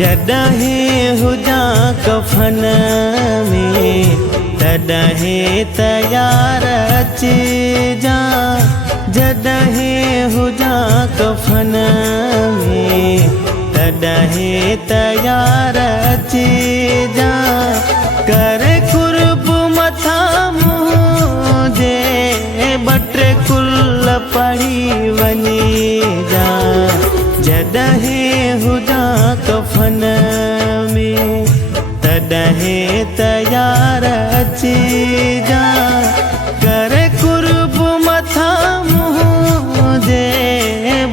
जॾहिं हुजां कफन में तॾहिं तयार अचिजां। जॾहिं हुजां कफन में तॾहिं तयार अचिजां। करे कुर्ब मथां मुंहिंजे ॿ टे कुल पढ़ी वञिजां। जॾहिं हुजां कफन में तॾहिं तयार अचिजां। करे कुर्ब मथां मुंहिंजे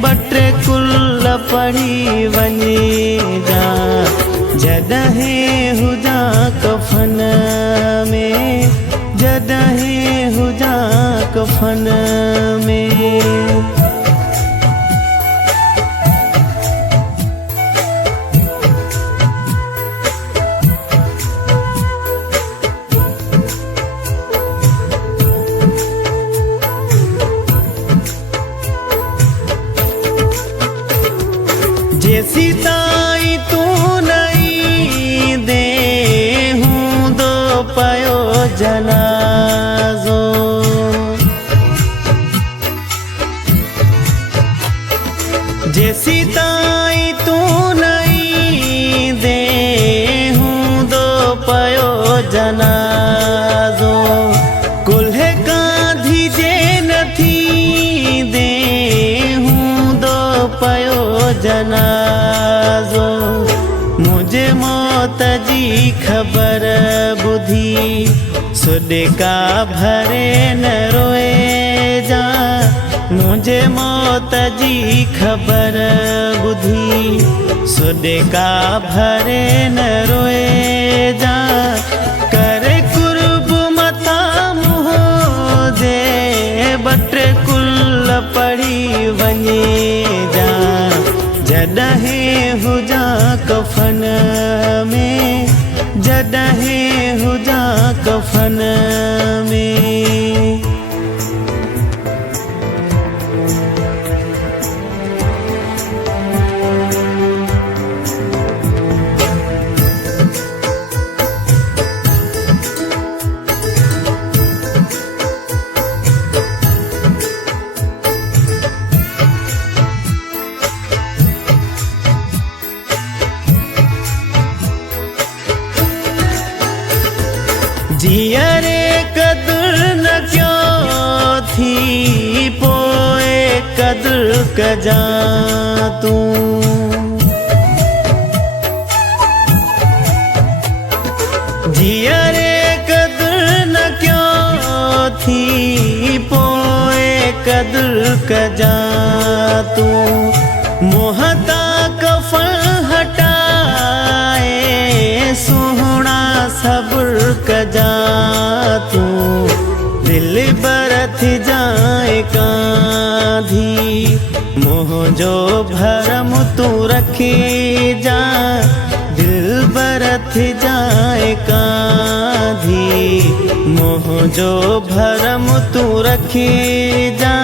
ॿ टे कुल पढ़ी वञिजां। जॾहिं हुजां कफन में जॾहिं हुजां कफन में। जेसी ताई तू नहीं दे हूँ दो पयो जनाजो। जेसी ताई तू नहीं दे हूँ दो पयो जनाजो। कुल्हे कांधी जे नथी दे हूँ दो पयो जनाजो। मुझे मौत जी खबर बुधी सुॾिका भरे न रोए जा। मुझे मौत जी खबर बुधी सुॾिका भरे न रोए जा। करे कुर्ब मथां मुंहिंजे ॿ टे कुल पढ़ी वञिजां। जॾहिं हुजां कफन में जॾहिं हुजां कफन में। जियरे कदर न क्यों थी पोए कदर कजा तू। जियरे कदर न क्यों थी पोए कदर कजा तू। मोहता कफन हटाए सुहणा सब्र कजा तू। दिल बरथ जाए कांधी मुंहिंजो भरम तू रखी जा। दिल बरथ जाए कांधी मुंहिंजो भरम तू रखी जा।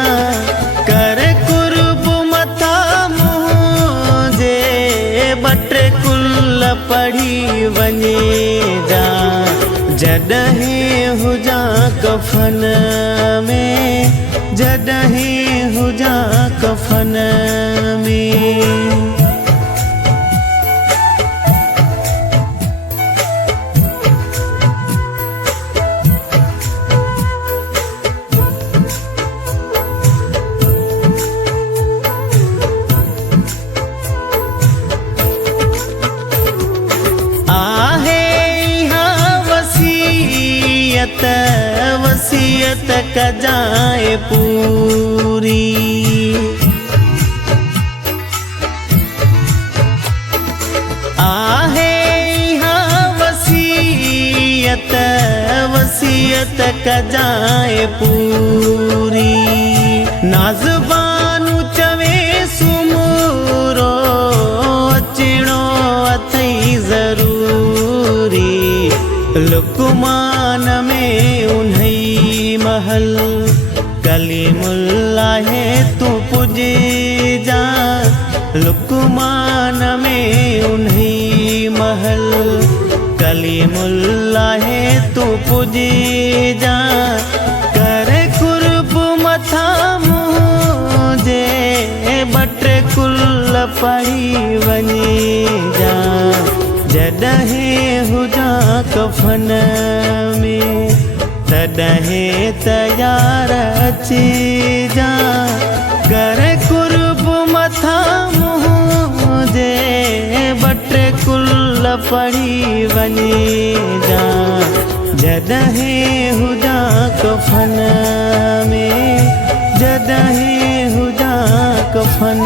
करे कुर्ब मथां मुंहिंजे ॿ टे कुल पढ़ी वञिजां। जॾहिं हुजां कफन में जॾहिं हुजां कफन में। वसीयत कजाए पूरी। आहे यहाँ वसीयत वसियत कजाए पूरी नाज़बानू चवे सुमरो अचणो अथई ज़रूरी लुकमान में उन्हई महल कलीमुल्लाह तू पुजे जा लुकमान में उन्हई महल कलीमुल्लाह तू पुजे जा कर कुर्ब मथा मुझे बट कुल पढ़ी वञे जा जॾहिं हुजा कफन में तॾहिं तयार अची जा कर कुर्ब मथा मुझे बट कुल पढ़ी वञे जा जॾहिं हुजा कफन में जॾहिं हुजा कफन